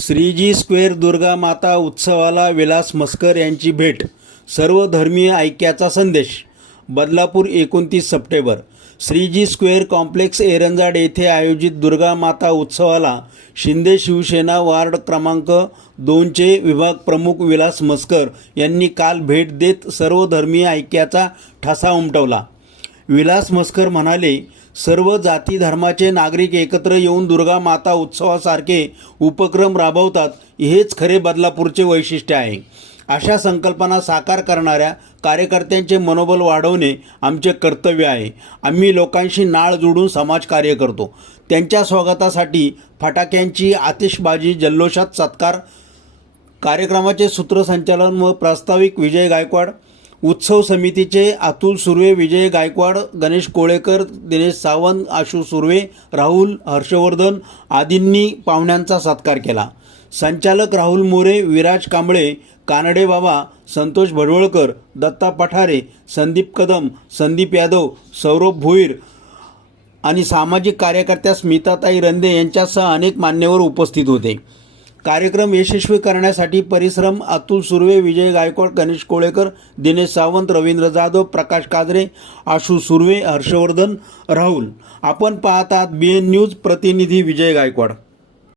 Shriji square Durga माता उत्सवाला विलास म्हसकर यांची भेट. सर्व धर्मीय ऐक्याचा संदेश. बदलापूर 29 सप्टेंबर. श्रीजी स्क्वेअर कॉम्प्लेक्स एरंजाड येथे आयोजित दुर्गा माता उत्सवाला शिंदे शिवसेना वार्ड क्रमांक 2चे विभाग प्रमुख विलास म्हसकर यांनी काल भेट देत सर्व धर्मीय ऐक्याचा ठसा उमटवला. विलास म्हसकर म्हणाले, सर्व जाती धर्माचे नागरिक एकत्र येऊन दुर्गा माता उत्सवासारखे उपक्रम राबवतात, हेच खरे बदलापूरचे वैशिष्ट्य आहे. अशा संकल्पना साकार करणाऱ्या कार्यकर्त्यांचे मनोबल वाढवणे आमचे कर्तव्य आहे. आम्ही लोकांशी नाळ जोडून समाजकार्य करतो. त्यांच्या स्वागतासाठी फटाक्यांची आतिषबाजी, जल्लोषात सत्कार. कार्यक्रमाचे सूत्रसंचालन व प्रास्ताविक विजय गायकवाड. उत्सव समितीचे अतुल सुर्वे, विजय गायकवाड, गणेश कोळेकर, दिनेश सावंत, आशू सुर्वे, राहुल, हर्षवर्धन आदींनी पाहुण्यांचा सत्कार केला. संचालक राहुल मोरे, विराज कांबळे, कानडे बाबा, संतोष भडवळकर, दत्ता पठारे, संदीप कदम, संदीप यादव, सौरभ भोईर आणि सामाजिक कार्यकर्त्या स्मिताताई रंदे यांच्यासह अनेक मान्यवर उपस्थित होते. कार्यक्रम यशस्वी करण्यासाठी परिश्रम अतुल सुर्वे, विजय गायकवाड, गणेश कोळेकर, दिनेश सावंत, रवींद्र जाधव, प्रकाश काजरे, आशू सुर्वे, हर्षवर्धन, राहुल. आपण पाहतात BN न्यूज. प्रतिनिधी विजय गायकवाड.